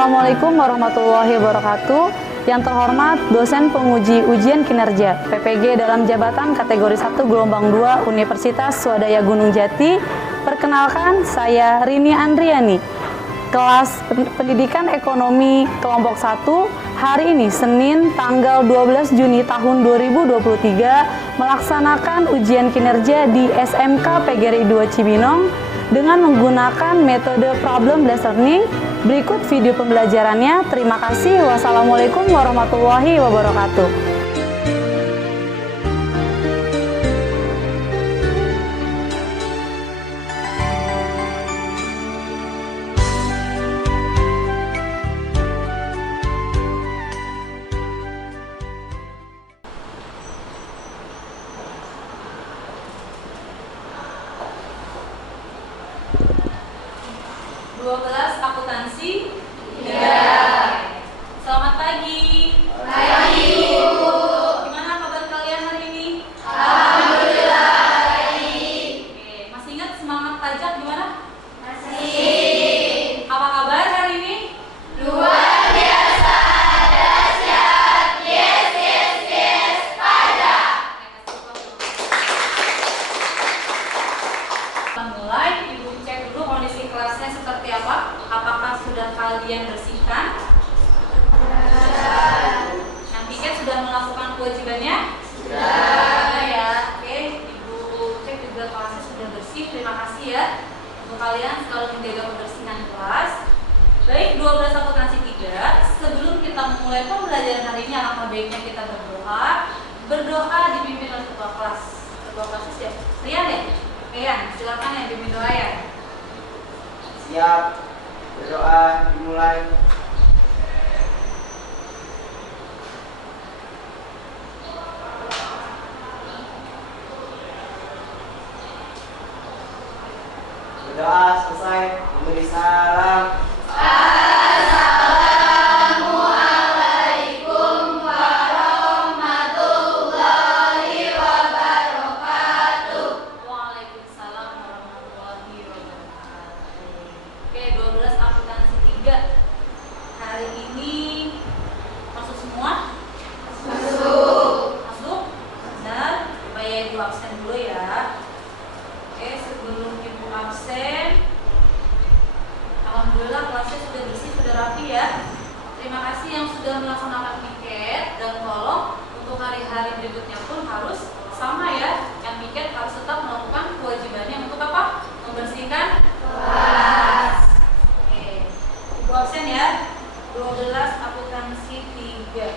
Assalamualaikum warahmatullahi wabarakatuh. Yang terhormat dosen penguji ujian kinerja PPG dalam jabatan kategori 1 gelombang 2 Universitas Swadaya Gunung Jati. Perkenalkan, saya Rini Andriani, kelas pendidikan ekonomi kelompok 1. Hari ini Senin tanggal 12 Juni tahun 2023 melaksanakan ujian kinerja di SMK PGRI 2 Cibinong dengan menggunakan metode problem based learning. Berikut video pembelajarannya. Terima kasih. Wassalamualaikum warahmatullahi wabarakatuh. Akuntansi 3. Selamat pagi. Pagi, Ibu. Gimana kabar kalian hari ini? Alhamdulillah baik. Oke, masih ingat semangat pajak gimana? Masih. Apa kabar hari ini? Luar biasa, dahsyat. Yes, yes, yes, pajak. Kita mulai, Ibu cek dulu kondisi kelasnya seperti apa. Apakah sudah kalian bersihkan? Yang piket sudah melakukan kewajibannya? Sudah ya. Oke, Ibu cek juga kelasnya sudah bersih. Terima kasih ya. Untuk kalian selalu menjaga kebersihan kelas. Baik, 12 akuntansi 3. Sebelum kita memulai pembelajaran hari ini, alangkah baiknya kita berdoa. Berdoa dipimpin oleh ketua kelas. Ketua kelas ya? Rian ya? Rian, silakan ya dipimpin doa ya. Siap. Berdoa dimulai. Berdoa selesai, memberi salam. Assalamualaikum warahmatullahi wabarakatuh. Waalaikumsalam warahmatullahi wabarakatuh. Oke, 12 akuntansi 3. Hari ini masuk semua? Masuk. Masuk? Benar? Coba ya Ibu absen dulu ya. Oke, sebelum Ibu absen, alhamdulillah kelasnya sudah bersih, sudah rapi ya. Terima kasih yang sudah melaksanakan piket, dan tolong untuk hari-hari berikutnya pun harus sama ya. Yang piket harus tetap melakukan kewajibannya untuk apa? Membersihkan kelas. Oke, Ibu absen ya. 12 akuntansi 3.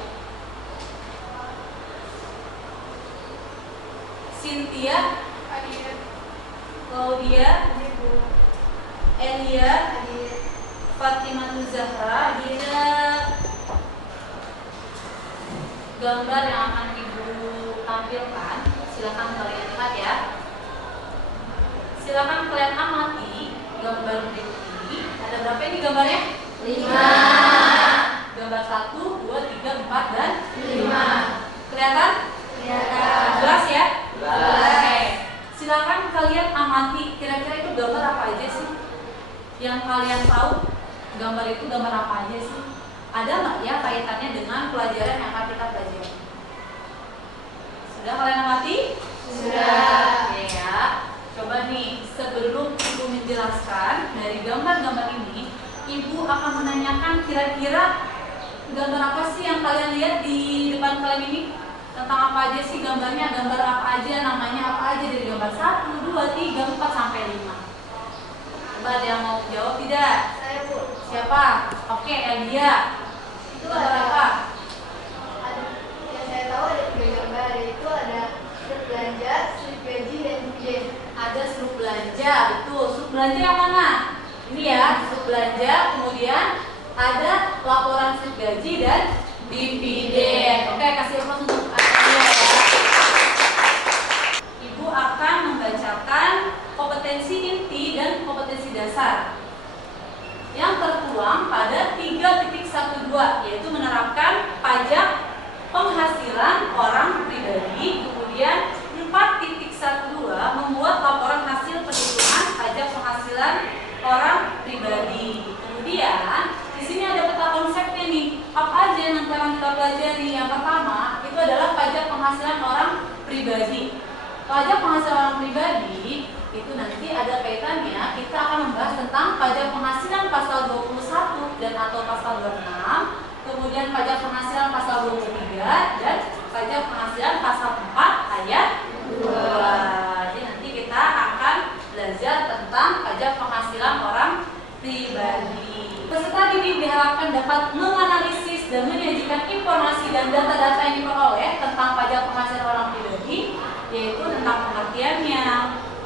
Cynthia, Hadir. Claudia, Elia, Hadir. Fatimah Zahra. Ada gambar yang akan Ibu tampilkan. Silakan kalian lihat ya. Silakan kalian amati gambar berikut ini. Ada berapa ini gambarnya? 5. Gambar 1, 2, 3, 4, dan 5. kelihatan? Kelihatan. Jelas ya? Jelas. Oke. Silakan kalian amati kira-kira itu gambar apa aja sih? Yang kalian tahu gambar itu gambar apa aja sih? Ada nggak ya kaitannya dengan pelajaran yang akan kita pelajari? Sudah kalian amati? Sudah. Oke ya. Coba nih, sebelum Ibu menjelaskan dari gambar-gambar ini, Ibu akan menanyakan kira-kira gambar apa sih yang kalian lihat di depan kalian ini? Tentang apa aja sih gambarnya? Gambar apa aja, namanya apa aja, dari gambar 1, 2, 3, 4, sampai 5. Coba ada yang mau jawab tidak? Saya, Bu. Siapa? Oke, Elia. Itu gambar apa? Yang saya tahu ada 3 gambar, yaitu ada slip belanja, slip gaji, dan dividen. Ada slip belanja, betul. Slip belanja yang mana? Ini ya, slip belanja, kemudian ada laporan slip gaji dan dividen. Oke, kasih aplaus untuk Elia ya. Ibu akan membacakan kompetensi inti dan kompetensi dasar yang tertuang pada 3.12, yaitu menerapkan pajak penghasilan orang pribadi. Kemudian 4.12 membuat laporan hasil perhitungan pajak penghasilan orang pribadi. Kemudian di sini ada pribadi. Pajak penghasilan orang pribadi itu nanti ada kaitannya, kita akan membahas tentang pajak penghasilan pasal 21 dan atau pasal 26, kemudian pajak penghasilan pasal 23 dan pajak penghasilan pasal 4 ayat 2. Jadi nanti kita akan belajar tentang pajak penghasilan orang pribadi. Peserta didik diharapkan dapat menganalisis dan menyajikan informasi dan data-data yang diperoleh tentang pajak penghasilan orang pribadi, yaitu tentang pengertiannya,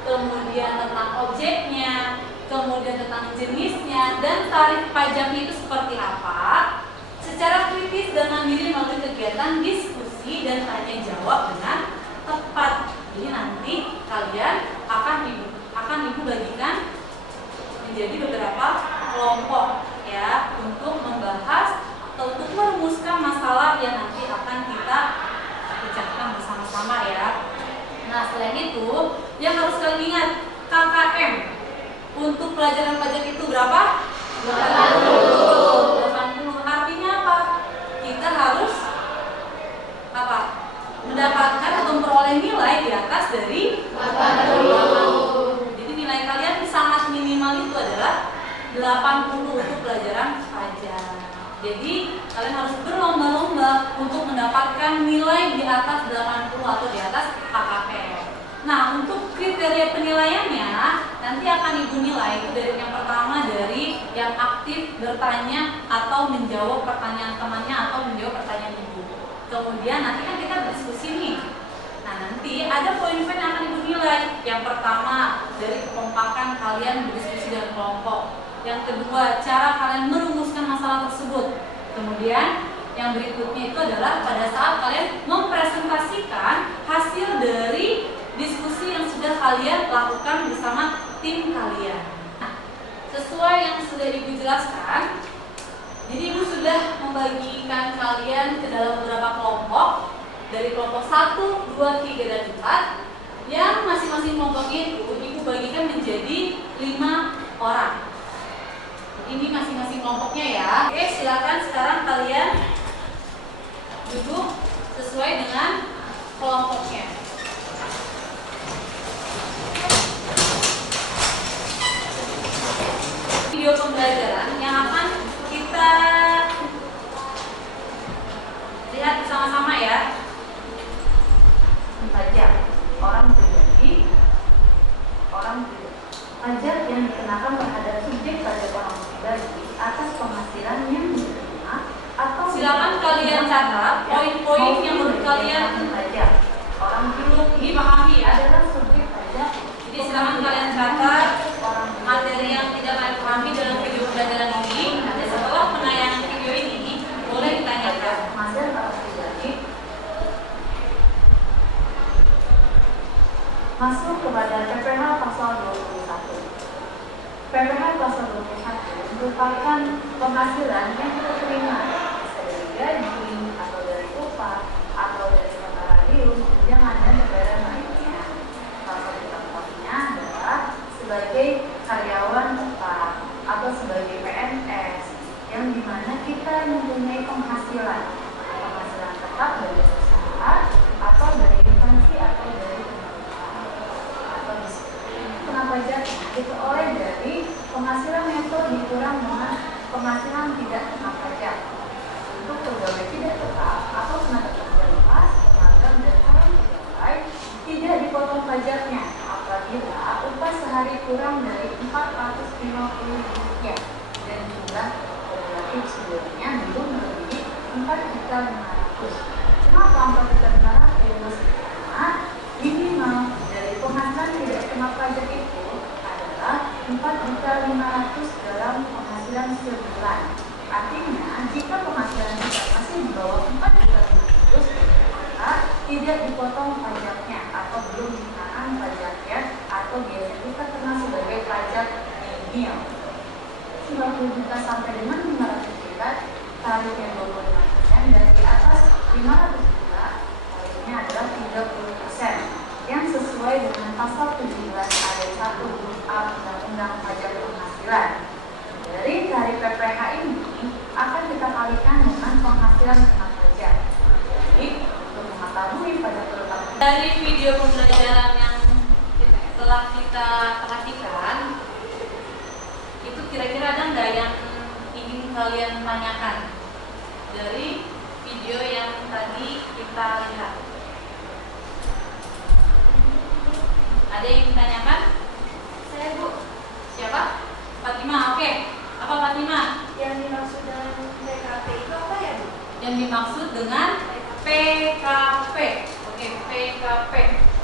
kemudian tentang objeknya, kemudian tentang jenisnya, dan tarif pajaknya itu seperti apa, secara kritis dan mandiri melalui kegiatan diskusi dan tanya jawab dengan tepat. Jadi nanti kalian akan ibu bagikan menjadi beberapa kelompok ya, untuk membahas atau untuk merumuskan masalah yang nanti akan kita pecahkan bersama-sama ya. Nah, selain itu yang harus kalian ingat, KKM untuk pelajaran pajak itu berapa? 80. Artinya apa? Kita harus apa? Mendapatkan atau memperoleh nilai di atas dari 80. Jadi nilai kalian sangat minimal itu adalah 80 untuk pelajaran pajak. Jadi kalian harus berlomba-lomba untuk mendapatkan nilai di atas 80 atau di atas KKM. Nah, untuk kriteria penilaiannya nanti akan ibu nilai itu dari yang pertama dari yang aktif bertanya atau menjawab pertanyaan temannya atau menjawab pertanyaan ibu. Kemudian nanti kan kita berdiskusi nih. Nah, nanti ada poin-poin yang akan ibu nilai. Yang pertama dari kekompakan kalian berdiskusi dengan kelompok. Yang kedua, cara kalian merumuskan masalah tersebut. Kemudian yang berikutnya itu adalah pada saat kalian mempresentasikan hasil dari diskusi yang sudah kalian lakukan bersama tim kalian. Nah, sesuai yang sudah ibu jelaskan, jadi ibu sudah membagikan kalian ke dalam beberapa kelompok. Dari kelompok 1, 2, 3, dan 4. Yang masing-masing kelompoknya itu ibu bagikan menjadi 5 orang. Ini masing-masing kelompoknya ya. Oke, silakan sekarang kalian duduk sesuai dengan kelompoknya. Video pembelajaran yang akan kita lihat bersama-sama ya. Pajak orang pribadi, pajak yang dikenakan terhadap subjek pajak orang pribadi atas penghasilan yang diterima atau silakan kalian catat poin-poin yang menurut kalian pajak orang belum dipahami adalah subjek pajak. Jadi silakan kalian catat materi yang tidak kalian pahami dalam video pembelajaran ini. Nanti setelah penayangan video ini boleh ditanyakan. Penghasilan orang pribadi masuk kepada PPh pasal 21. PPh pasal 21 merupakan penghasilan yang kita terima bisa dari gaji atau dari upah atau dari honorarium, tunjangan dan bayaran lainnya. Salah satu contohnya adalah sebagai karyawan tetap atau sebagai PNS, yang dimana kita mempunyai penghasilan tetap dari usaha atau dari instansi atau dari pajak diperoleh dari penghasilan neto dikurang dengan penghasilan tidak kena pajak. Untuk pegawai tidak tetap atau tenaga kerja lepas, magang dan calon pegawai tidak dipotong pajaknya apabila upah sehari kurang dari 450.000 rupiah dan jumlah relatif sebelumnya belum melebihi 4.500.000. Kenapa 4.500.000? Karena minimal dari penghasilan tidak kena pajak itu adalah 4.500.000 dalam penghasilan sebulan. Artinya, jika penghasilan kita masih di bawah 4.500.000, maka tidak dipotong pajaknya atau belum dikenakan pajaknya, atau biasa kita kenal sebagai pajak nihil. 90 juta sampai dengan 500 juta tarifnya 25%, dan di atas 500 juta tarifnya adalah 30%, yang sesuai dengan pasal 17 ayat 1 huruf A Undang-Undang Pajak Penghasilan. Dari tarif PPh ini akan kita kalikan dengan penghasilan kena pajak. Jadi, untuk mengetahui pajak terutama Dari video pembelajaran yang telah kita perhatikan, itu kira-kira ada nggak yang ingin kalian tanyakan dari video yang tadi kita lihat? Ada yang ingin ditanyakan? Saya Bu, Siapa? Fatima, oke. Apa Fatima? yang dimaksud dengan PKP itu apa ya Bu? Yang dimaksud dengan PKP. Oke, PKP.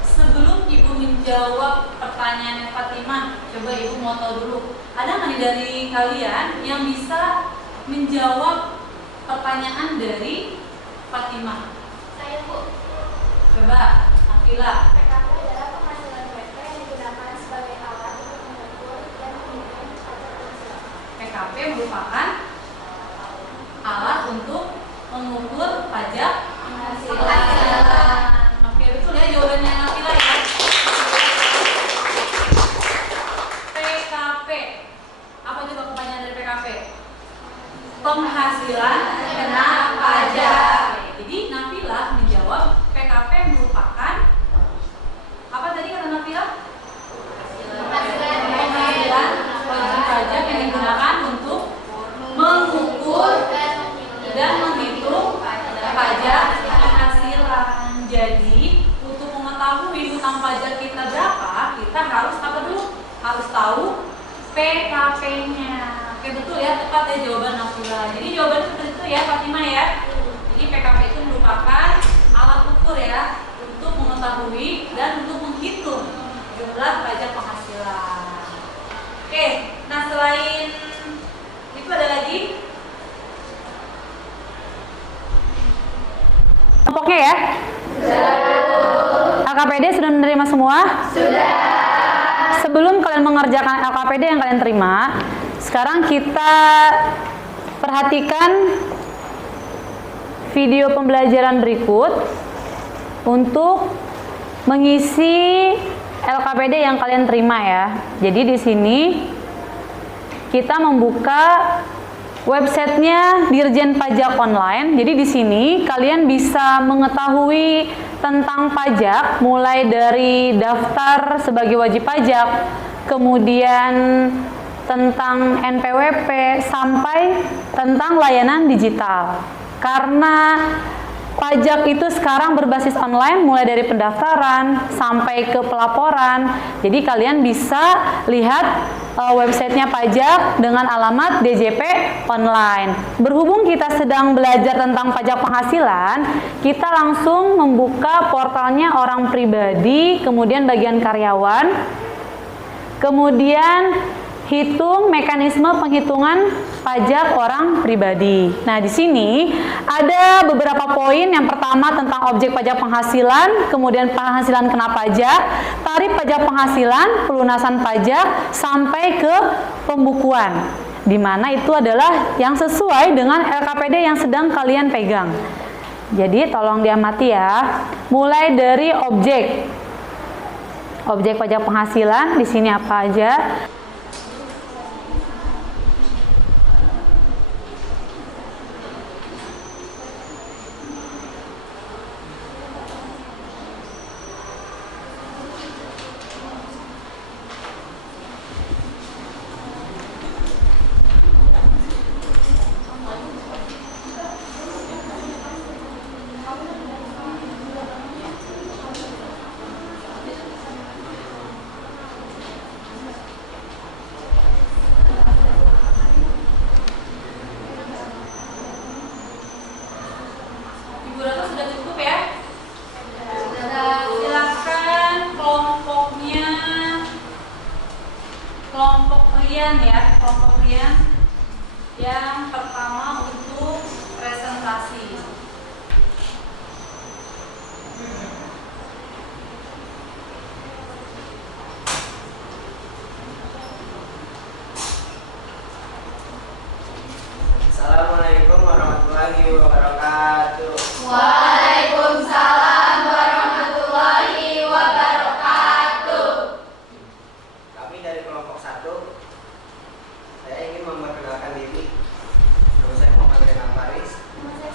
Sebelum Ibu menjawab pertanyaan Fatima, coba Ibu mau tahu dulu. Ada nggak nih dari kalian yang bisa menjawab pertanyaan dari Fatima? Saya Bu, Coba, Akila. PKP adalah penghasilan PP yang digunakan sebagai alat untuk mengukur dan menghitung pajak penghasilan. PKP merupakan alat untuk mengukur pajak penghasilan. Oke, betul ya jawabannya Akila ya. PKP. Apa coba kepanjangan dari PKP? Penghasilan kena pajak. Jadi Nabila menjawab PKP merupakan apa tadi kata Nabila? Penghasilan wajib pajak yang digunakan untuk mengukur dan menghitung pajak penghasilan. Jadi untuk mengetahui hutang pajak kita berapa, kita harus apa dulu? Harus tahu PKP-nya. Oke, betul ya, tepat ya jawaban Nabila. Jadi jawabannya seperti itu ya Fatima ya. Jadi PKP itu merupakan alat ukur ya untuk mengetahui dan untuk menghitung jumlah pajak penghasilan. Oke, nah selain itu ada lagi? Kelompoknya ya? LKPD sudah menerima semua? Sudah. Sebelum kalian mengerjakan LKPD yang kalian terima, sekarang kita perhatikan video pembelajaran berikut untuk mengisi LKPD yang kalian terima ya. Jadi di sini kita membuka websitenya Dirjen Pajak Online. Jadi di sini kalian bisa mengetahui tentang pajak mulai dari daftar sebagai wajib pajak, kemudian tentang NPWP sampai tentang layanan digital. Karena pajak itu sekarang berbasis online mulai dari pendaftaran sampai ke pelaporan. Jadi kalian bisa lihat websitenya pajak dengan alamat DJP online. Berhubung kita sedang belajar tentang pajak penghasilan, kita langsung membuka portalnya orang pribadi, kemudian bagian karyawan, kemudian hitung mekanisme penghitungan pajak orang pribadi. Nah, di sini ada beberapa poin. Yang pertama tentang objek pajak penghasilan, kemudian penghasilan kena pajak, tarif pajak penghasilan, pelunasan pajak, sampai ke pembukuan. Di mana itu adalah yang sesuai dengan LKPD yang sedang kalian pegang. Jadi tolong diamati ya. Mulai dari objek pajak penghasilan, di sini apa aja? kelompok rian ya, kelompok rian yang pertama untuk presentasi. Assalamualaikum warahmatullahi wabarakatuh. Waalaikumsalam warahmatullahi wabarakatuh. Kami dari kelompok 1. Saya ingin memperkenalkan diri. Nama saya Muhammad Renal Faris. Nama saya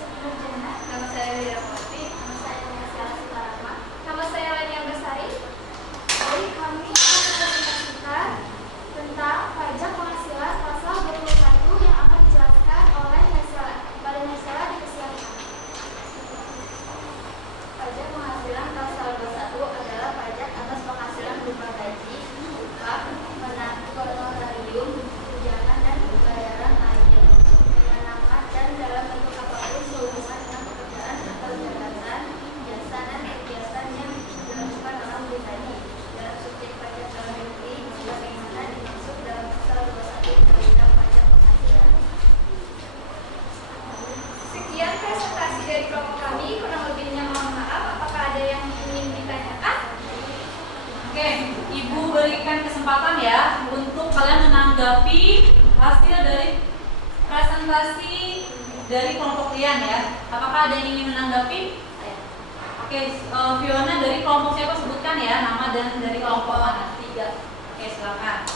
hasil dari presentasi dari kelompok kalian ya. Apakah ada yang ingin menanggapi? Oke, Fiona dari kelompok siapa sebutkan ya, nama dan dari kelompok mana? 3. Oke, silakan.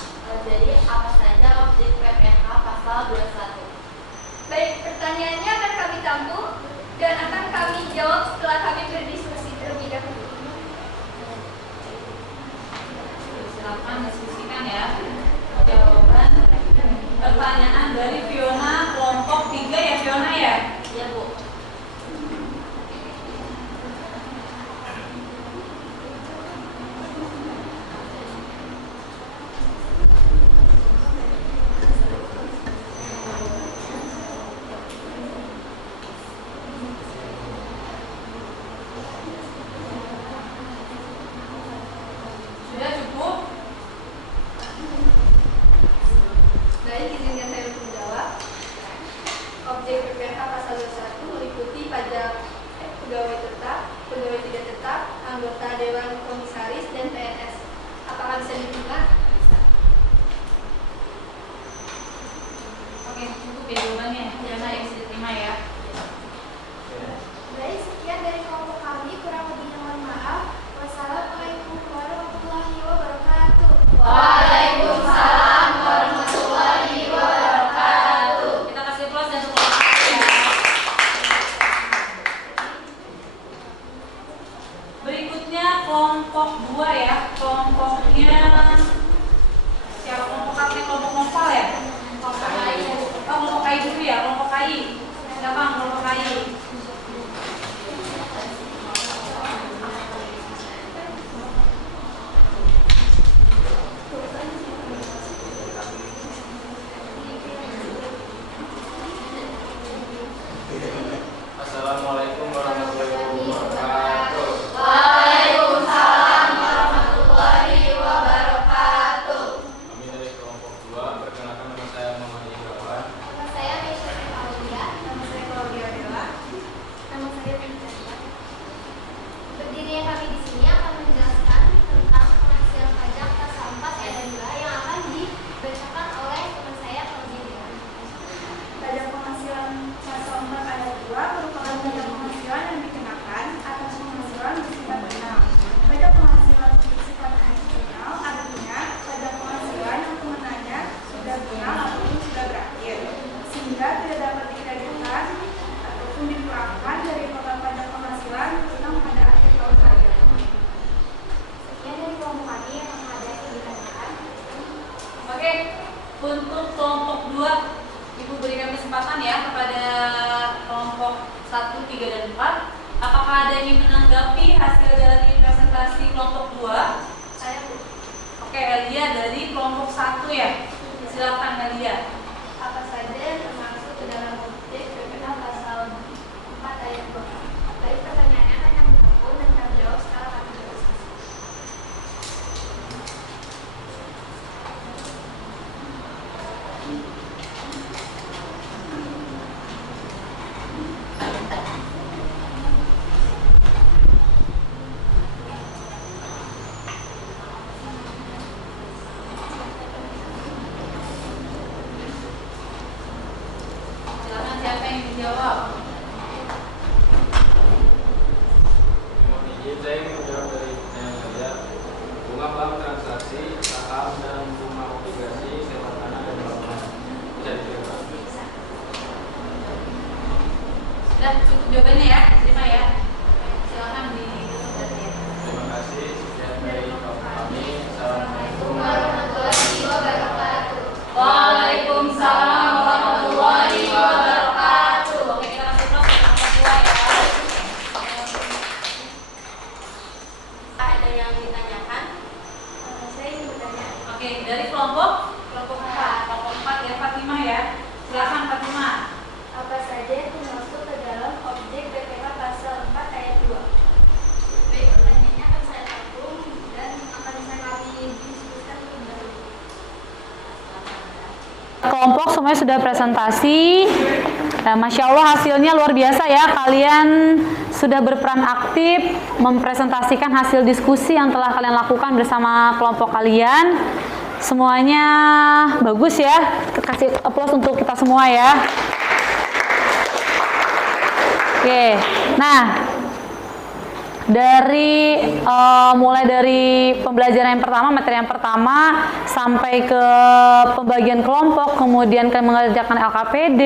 Jadi apa saja objek PPH pasal 21? Baik, pertanyaannya akan kami tampung dan akan kami jawab setelah kami berdiskusi terlebih dahulu. Silakan diskusikan ya jawaban pertanyaan dari Fiona kelompok 3 ya Fiona ya? Ya, Bu. Sudah cukup? Baik, izinkan saya untuk menjawab. Objek PPH pasal 21 meliputi pajak pegawai tetap, pegawai tidak tetap, anggota Dewan Komisaris, dan PNS. Apakah bisa diterima? Oke, cukup ya jawabannya. Fiona yang bisa diterima ya. Baik, sekian dari kelompok kami. Kurang lebihnya mohon maaf. Wassalamualaikum warahmatullahi wabarakatuh. Waalaikumsalam warahmatullahi wabarakatuh. Kita kasih plus dan tepuk tangan ya. Berikutnya kelompok 2 ya. Kelompoknya siapa kelompok kaknya? Kelompok novel ya? Kelompok KI. Oh, kelompok KI dulu ya, kelompok KI. Siapa kelompok KI? Assalamualaikum warahmatullahi wabarakatuh. Waalaikumsalam warahmatullahi wabarakatuh. Kami dari kelompok 2, perkenalkan nama saya Muhammad Iqbal. Nama saya Mesya Aulia. Nama saya Claudia Dela. Nama saya Pinjasa. Berdirinya kami di sini akan menjelaskan tentang penghasilan pajak pasal 4 ayat 2 yang akan dibacakan oleh teman saya Claudia Dela. Pajak penghasilan pasal 4 ayat 2 merupakan pajak penghasilan yang dikenakan atas penghasilan bersifat penal. Pajak penghasilan bersifat nasional artinya pajak penghasilan yang pengenanya sudah penal ataupun sudah berakhir, sehingga tidak dapat dikreditkan ataupun dipulangkan dari total pajak penghasilan tentang pada akhir tahun saja. Sekian dari kelompok kami yang ada yang ditanyakan. Oke, untuk kelompok 2 Ibu berikan kesempatan ya kepada kelompok 1, 3, dan 4. Apakah ada yang menanggapi hasil dari presentasi kelompok 2? Saya Bu. Oke, Elia dari kelompok 1 ya. Silakan Elia. Apa saja yang termasuk ke dalam objek PPH pasal 4 ayat 2? Baik, pertanyaannya akan kami tampung dan kami jawab setelah kami berdiskusi. Silakan siapa yang menjawab? Mohon izin saya ingin menjawab dari pertanyaan saya. Bunga bank transaksi, saham, dan bunga obligasi, sewa tanah dan bangunan. Bisa diterima. Sudah cukup jawabannya ya, terima ya. Silakan di Terima kasih. Sekian dari kelompok kami. Assalamualaikum Warahmatullahi wabarakatuh. Waalaikumsalam warahmatullahi wabarakatuh. Oke, kita kasih plus untuk kelompok 2 ya. Ada yang ditanyakan? Saya ingin bertanya. Oke, dari kelompok 4. Kelompok 4 ya, Fatimah ya. Silakan Fatimah. Apa saja yang termasuk ke dalam objek PPH pasal 4 ayat 2? Baik, pertanyaannya akan saya tampung dan akan saya kami diskusikan lebih dahulu. Kelompok semuanya sudah presentasi. Nah, Masya Allah hasilnya luar biasa ya. Kalian sudah berperan aktif mempresentasikan hasil diskusi yang telah kalian lakukan bersama kelompok kalian. Semuanya bagus. Bagus ya, kasih applause untuk kita semua ya. Oke, nah mulai dari pembelajaran yang pertama, materi yang pertama sampai ke pembagian kelompok, kemudian ke mengerjakan LKPD,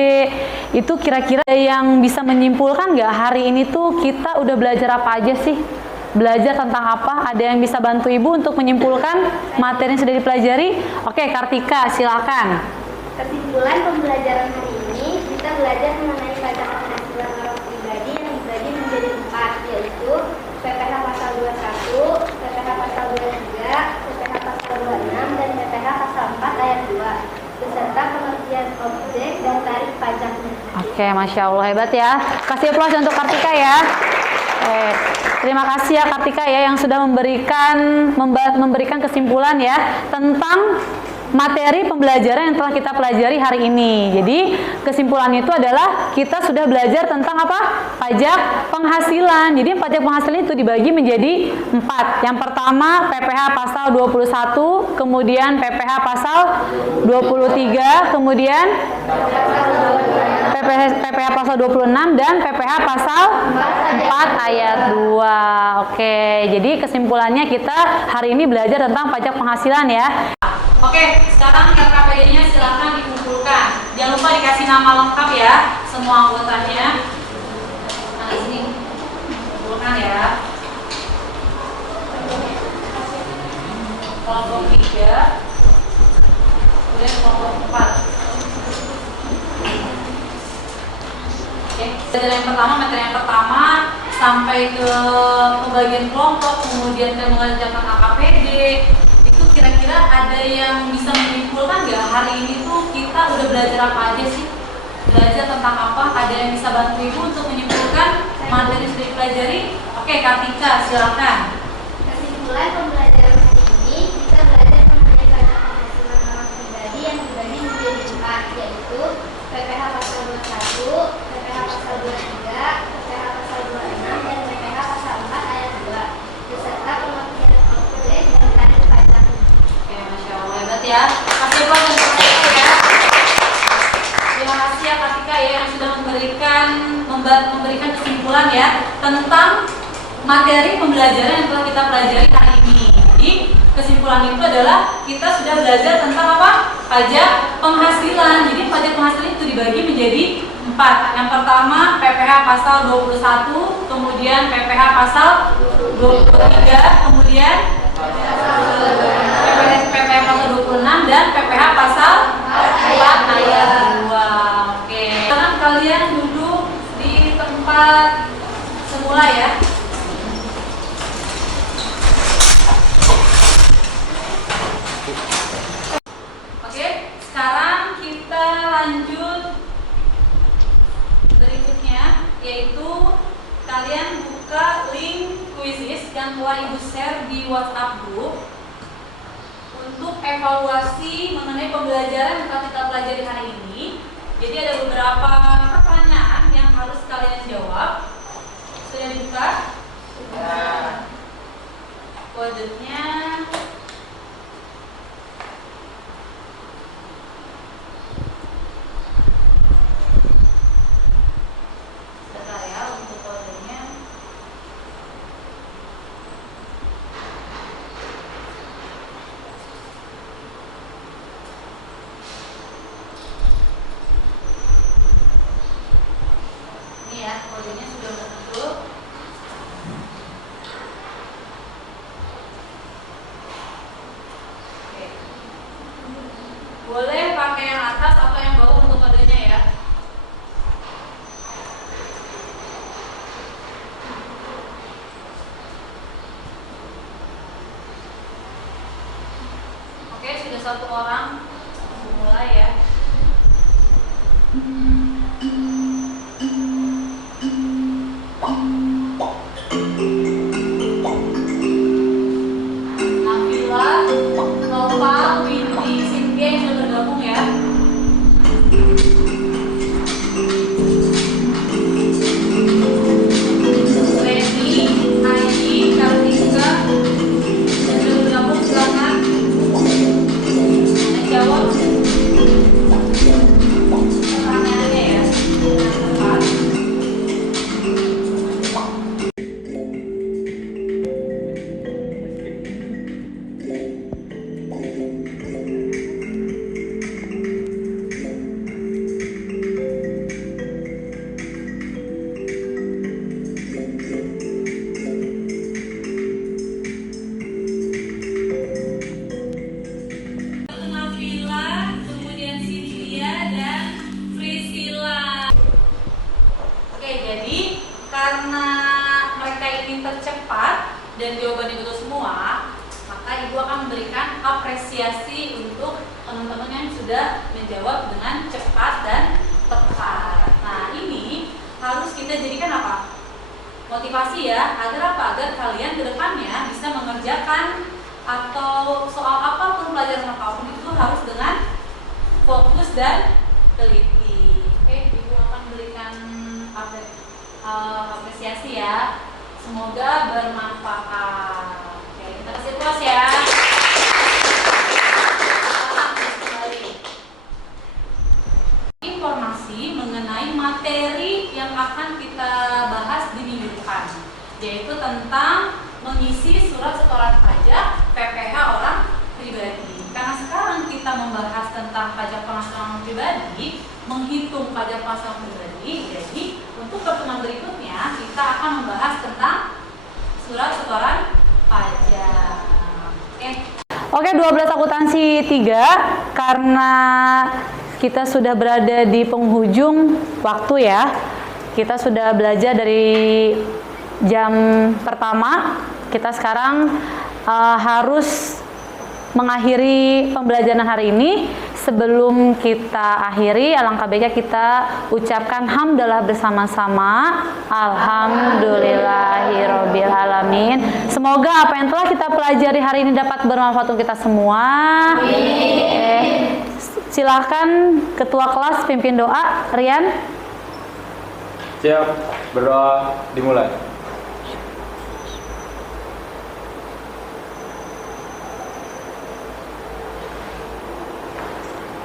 itu kira-kira yang bisa menyimpulkan nggak hari ini tuh kita udah belajar apa aja sih? Belajar tentang apa? Ada yang bisa bantu Ibu untuk menyimpulkan materi yang sudah dipelajari? Oke, Kartika, silakan. Kesimpulan pembelajaran hari ini, kita belajar mengenai pajak penghasilan orang pribadi yang dibagi menjadi 4, yaitu PPh pasal 21, PPh pasal 23, PPh pasal 26, dan PPh pasal 4 ayat 2, beserta pengertian objek dan tarif pajaknya. Oke, Masya Allah, hebat ya. Kasih aplaus untuk Kartika ya. Terima kasih ya Kartika ya yang sudah memberikan kesimpulan ya tentang materi pembelajaran yang telah kita pelajari hari ini. Jadi kesimpulannya itu adalah kita sudah belajar tentang apa? Pajak penghasilan. Jadi pajak penghasilan itu dibagi menjadi 4. Yang pertama PPh pasal 21, kemudian PPh pasal 23, kemudian PPh pasal 26 dan PPh pasal 4 ayat 2. Oke, jadi kesimpulannya kita hari ini belajar tentang pajak penghasilan ya. Oke, sekarang LKPD-nya silahkan dikumpulkan. Jangan lupa dikasih nama lengkap ya, semua anggotanya. Nah, sini kumpulkan ya. Kelompok 3, kemudian kelompok 4. Oke, materi yang pertama sampai ke pembagian kelompok, kemudian kita mengerjakan LKPD. Itu kira-kira ada yang bisa menyimpulkan nggak hari ini tuh kita udah belajar apa aja sih? Belajar tentang apa? Ada yang bisa bantu Ibu untuk menyimpulkan materi yang sudah dipelajari? Oke, Kartika, silakan. Kesimpulan pembelajaran hari ini, kita belajar mengenai pajak penghasilan orang pribadi yang dibagi menjadi 4, yaitu PPh pasal 21, PPh pasal 23, PPh pasal 26, dan PPh pasal 4 ayat 2, beserta pengertian objek dan tarif pajaknya. Oke, Masya Allah, hebat ya. Kasih aplaus untuk Kartika ya. Terima kasih ya Kartika ya yang sudah memberikan kesimpulan ya tentang materi pembelajaran yang telah kita pelajari hari ini. Jadi kesimpulan itu adalah kita sudah belajar tentang apa? Pajak penghasilan. Jadi pajak penghasilan itu dibagi menjadi 4. Yang pertama PPh pasal 21, kemudian PPh pasal 23, kemudian PPh pasal 26 dan PPh pasal 4 ayat 2. Oke. Sekarang kalian duduk di tempat semula ya. Sekarang kita lanjut berikutnya, yaitu kalian buka link kuisis yang telah Ibu share di WhatsApp group untuk evaluasi mengenai pembelajaran yang telah kita pelajari hari ini. Jadi ada beberapa pertanyaan yang harus kalian jawab. Sudah dibuka? Sudah. Kodenya untuk kodenya. Ini ya, kodenya sudah masuk. Oke. Boleh pakai yang atas atau yang bawah untuk kodenya ya. Oke, sudah satu orang mulai ya. Nabila, Nopal, Windy, Cynthia yang sudah bergabung ya. Leni, Ayi, Kartika yang sudah bergabung, silakan jawab. dan jawabannya betul semua, maka Ibu akan memberikan apresiasi untuk teman-teman yang sudah menjawab dengan cepat dan tepat. Nah, ini harus kita jadikan apa? Motivasi ya, agar apa? Agar kalian ke depannya bisa mengerjakan atau soal apapun, pelajaran apapun itu harus dengan fokus dan teliti. Oke, Ibu akan berikan apresiasi ya. Semoga bermanfaat. Oke, kita kasih applause ya. Informasi mengenai materi yang akan kita bahas di minggu depan, yaitu tentang mengisi surat setoran pajak PPh orang pribadi. Karena sekarang kita membahas tentang pajak penghasilan orang pribadi, menghitung pajak penghasilan pribadi, jadi untuk pertemuan berikutnya kita akan membahas tentang surat setoran pajak. Oke, 12 akuntansi 3, karena kita sudah berada di penghujung waktu ya. Kita sudah belajar dari jam pertama. Kita sekarang harus mengakhiri pembelajaran hari ini. Sebelum kita akhiri, alangkah baiknya kita ucapkan hamdalah bersama-sama. Alhamdulillahirabbil alamin. Semoga apa yang telah kita pelajari hari ini dapat bermanfaat untuk kita semua. Silakan Ketua kelas pimpin doa, Rian. Siap, berdoa dimulai.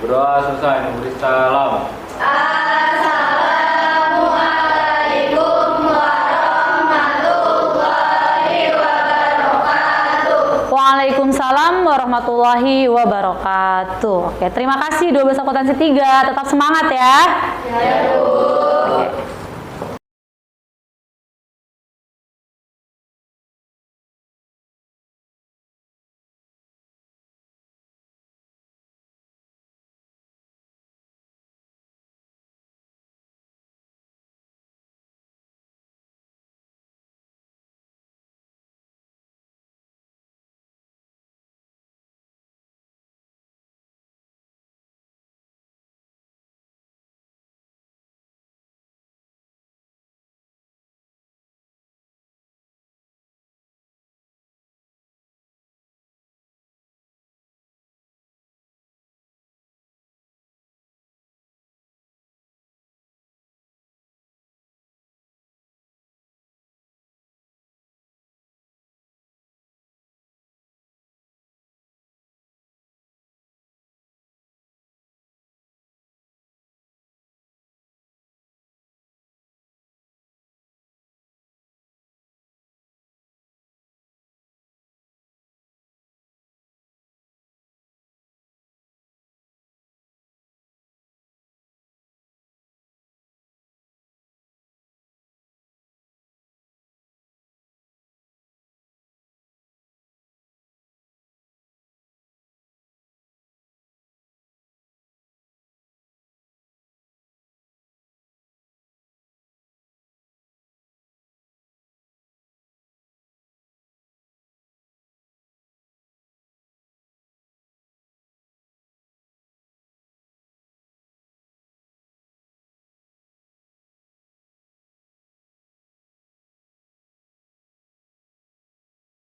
Berdoa selesai, memberi salam. Assalamualaikum warahmatullahi wabarakatuh. Waalaikumsalam warahmatullahi wabarakatuh. Oke, terima kasih 12 akuntansi 3. Tetap semangat ya. Ya, Bu. Oke.